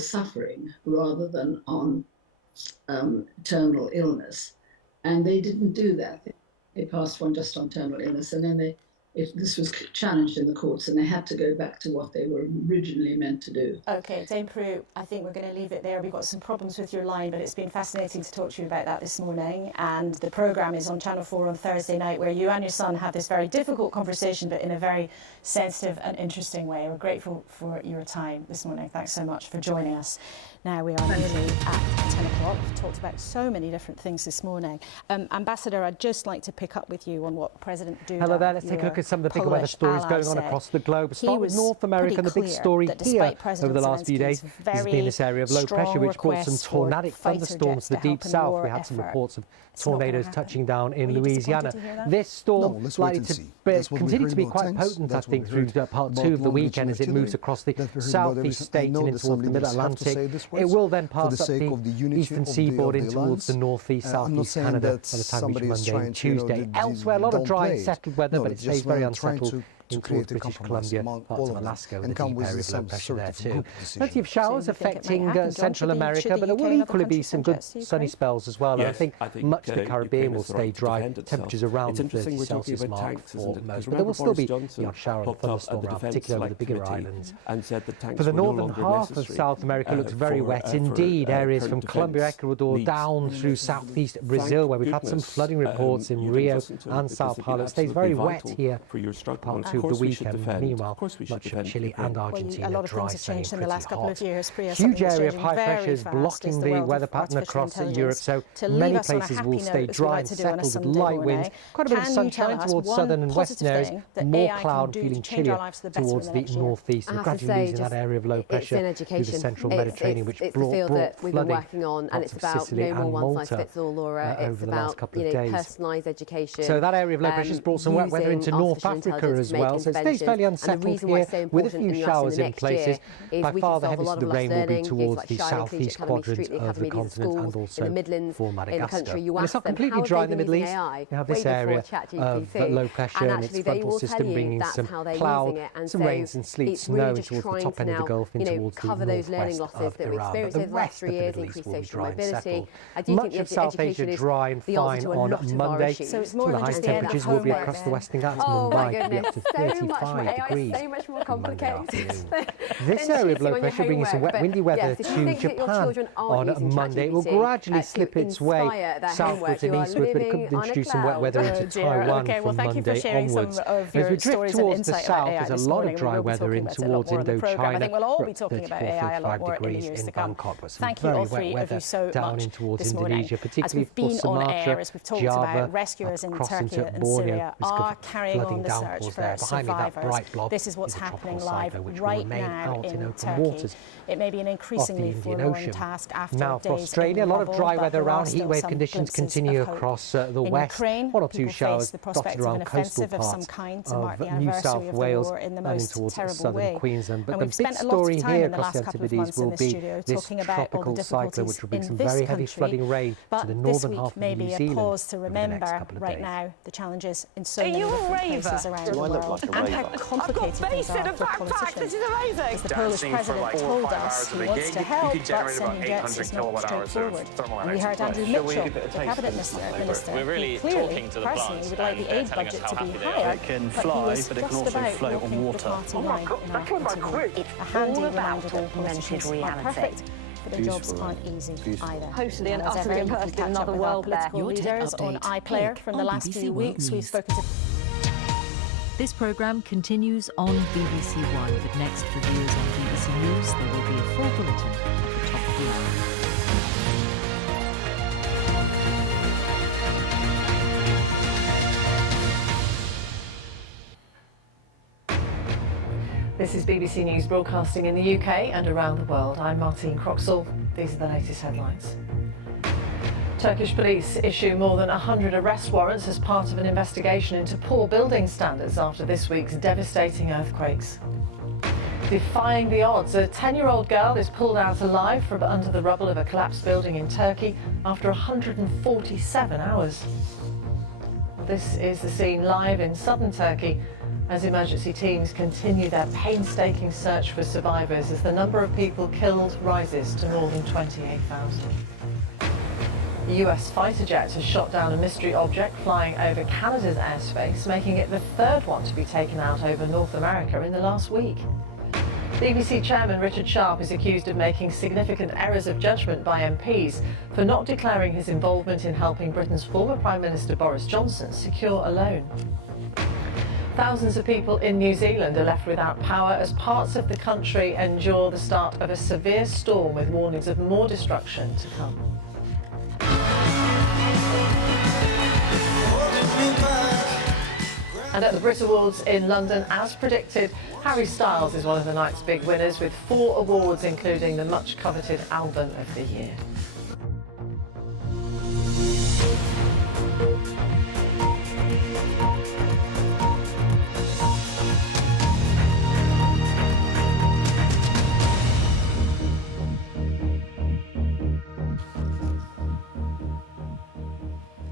suffering rather than on terminal illness. And they didn't do that. They passed one just on terminal illness, and then this was challenged in the courts, and they had to go back to what they were originally meant to do. OK, Dame Prue, I think we're going to leave it there. We've got some problems with your line, but it's been fascinating to talk to you about that this morning. And the programme is on Channel 4 on Thursday night, where you and your son have this very difficult conversation, but in a very sensitive and interesting way. We're grateful for your time this morning. Thanks so much for joining us. Now we are nearly at 10 o'clock. We've talked about so many different things this morning. Ambassador, I'd just like to pick up with you on what President Duda... Hello there. Let's take a look at some of the bigger weather stories going on across the globe. Start with North America, and the big story here over the last few days has been this area of low pressure, which brought some tornadic thunderstorms to the deep south. We had some reports of tornadoes touching down in Louisiana. This storm likely to continue to be quite potent, I think, through part 2 of the weekend as it moves across the southeast states and into towards the mid-Atlantic. It will then pass up the eastern seaboard in towards the northeast, southeast Canada by the time we reach Monday and Tuesday. Elsewhere, a lot of dry and settled weather, but it stays very unsettled in towards British Columbia, parts of Alaska, with a deep area of low pressure there too. Plenty of showers affecting Central America, but there will equally be some good sunny spells as well. And I think much of the Caribbean will stay dry. Temperatures around the 30 Celsius mark for most, but there will still be the odd shower and thunderstorm around, particularly over the bigger islands. For the northern half of South America, looks very wet indeed. Areas from Colombia, Ecuador, down through southeast Brazil, where we've had some flooding reports in Rio and Sao Paulo. It stays very wet here part 2 of the weekend. Meanwhile, much of Chile and Argentina dry, sunny, pretty hot. Huge area of high pressure is blocking the weather pattern across Europe, so many places will stay dry and settled with light winds. Quite a bit of sunshine towards southern and western areas, more cloud, feeling chillier towards the northeast, and gradually losing that area of low pressure through the central Mediterranean, which brought flooding and it's about Sicily no more and one size fits all, Laura. over the last couple of days. Personalised education. So that area of low pressure has brought some wet weather into North Africa as well. So it stays fairly unsettled here, with a few showers in places. By far the heaviest of the rain will be towards the southeast quadrant of the continent and also for Madagascar. And it's not completely dry in the Middle East. You have this area of low pressure and its frontal system bringing some cloud, some rains and sleet, snow towards the top end of the Gulf and towards the northwest of Iran. But the rest of the Middle East will be dry and settled. Much of South Asia dry and fine on Monday. So some of the highest temperatures will be across the Western Ghats. Mumbai could be up to 35 degrees. So much more complicated. This area of low pressure bringing some wet, windy weather to Japan on Monday. It will gradually slip its way southwards and eastwards, but it could introduce some wet weather into Taiwan from Monday onwards. As we drift towards the south, there's a lot of dry weather in towards Indochina. I think we'll all be talking about AI a lot more in the years to come. Thank you all three of you so much this morning. As we've been on air, as we've talked about, rescuers in Turkey and Syria are carrying on the search for survivors. This is what's happening live right now in Turkey. It may be an increasingly forlorn task after now for days Australia, a lot of dry weather around. Heatwave conditions glimpses continue of hope. across the In west. Ukraine, One or two people showers face the prospect dotted of around an coastal offensive of some parts kind to mark the of New anniversary South of the Wales war in the and most towards terrible southern way. Queensland. But And the we've big spent a lot of story time here in the across last the couple of activities months in will this be studio this talking about all the tropical cyclone, difficulties which will bring in some this very heavy country. flooding rain to the But this northern week half of may New be a Zealand pause to over the next remember couple of right days. now the challenges in so many different places around the world and how complicated things are for politicians. As the Polish president told us he wants to help, but sending jets is not straightforward. And we heard Andrew Mitchell, the cabinet minister, really who clearly, personally, would like the aid budget to be higher, it can but fly, he was but it can just also about float on walking the water. party line in our interview. A handy reminder that politicians aren't perfect, but their jobs aren't easy either. Totally and as utterly ever, immersed we catch in up another with our world there. political leaders on iPlayer from the last few weeks. We've spoken to... This programme continues on BBC One, but next for viewers on BBC News, there will be a full bulletin at the top of the hour. This is BBC News broadcasting in the UK and around the world. I'm Martine Croxall. These are the latest headlines. Turkish police issue more than 100 arrest warrants as part of an investigation into poor building standards after this week's devastating earthquakes. Defying the odds, a 10-year-old girl is pulled out alive from under the rubble of a collapsed building in Turkey after 147 hours. This is the scene live in southern Turkey as emergency teams continue their painstaking search for survivors as the number of people killed rises to more than 28,000. The US fighter jet has shot down a mystery object flying over Canada's airspace, making it the third one to be taken out over North America in the last week. BBC Chairman Richard Sharp is accused of making significant errors of judgment by MPs for not declaring his involvement in helping Britain's former Prime Minister Boris Johnson secure a loan. Thousands of people in New Zealand are left without power as parts of the country endure the start of a severe storm with warnings of more destruction to come. And at the Brit Awards in London, as predicted, Harry Styles is one of the night's big winners with 4 awards, including the much-coveted Album of the Year.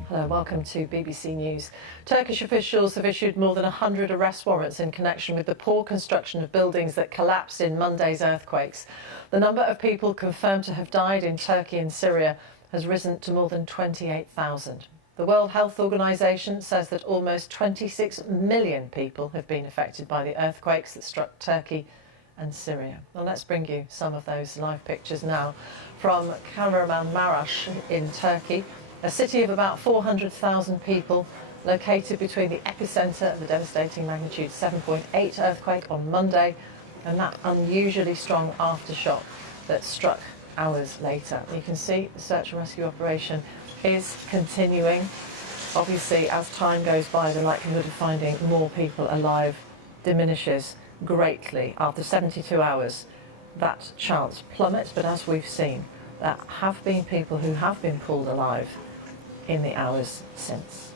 Hello, welcome to BBC News. Turkish officials have issued more than 100 arrest warrants in connection with the poor construction of buildings that collapsed in Monday's earthquakes. The number of people confirmed to have died in Turkey and Syria has risen to more than 28,000. The World Health Organization says that almost 26 million people have been affected by the earthquakes that struck Turkey and Syria. Well, let's bring you some of those live pictures now from Kahramanmaraş in Turkey, a city of about 400,000 people located between the epicentre of the devastating magnitude 7.8 earthquake on Monday and that unusually strong aftershock that struck hours later. You can see the search and rescue operation is continuing. Obviously, as time goes by, the likelihood of finding more people alive diminishes greatly. After 72 hours, that chance plummets, but as we've seen, there have been people who have been pulled alive in the hours since.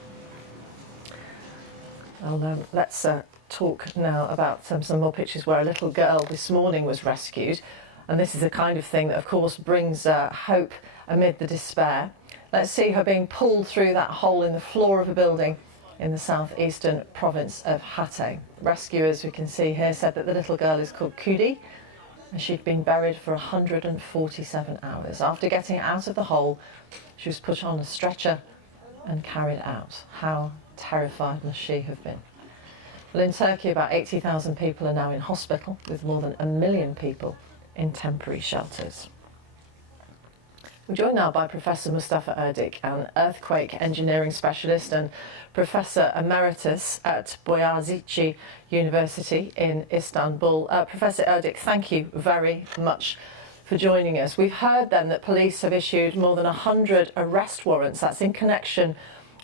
Let's talk now about some more pictures where a little girl this morning was rescued, and this is the kind of thing that of course brings hope amid the despair. Let's see her being pulled through that hole in the floor of a building in the southeastern province of Hatay. Rescuers, we can see here, said that the little girl is called Kudi and she'd been buried for 147 hours. After getting out of the hole, she was put on a stretcher and carried out. How terrified must she have been? Well, in Turkey, about 80,000 people are now in hospital, with more than 1 million people in temporary shelters. We're joined now by Professor Mustafa Erdik, an earthquake engineering specialist and Professor Emeritus at Boğaziçi University in Istanbul. Professor Erdik, thank you very much for joining us. We've heard then that police have issued more than 100 arrest warrants. That's in connection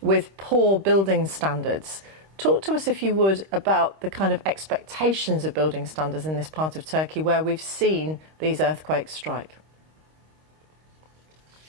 with poor building standards. Talk to us, if you would, about the kind of expectations of building standards in this part of Turkey where we've seen these earthquakes strike.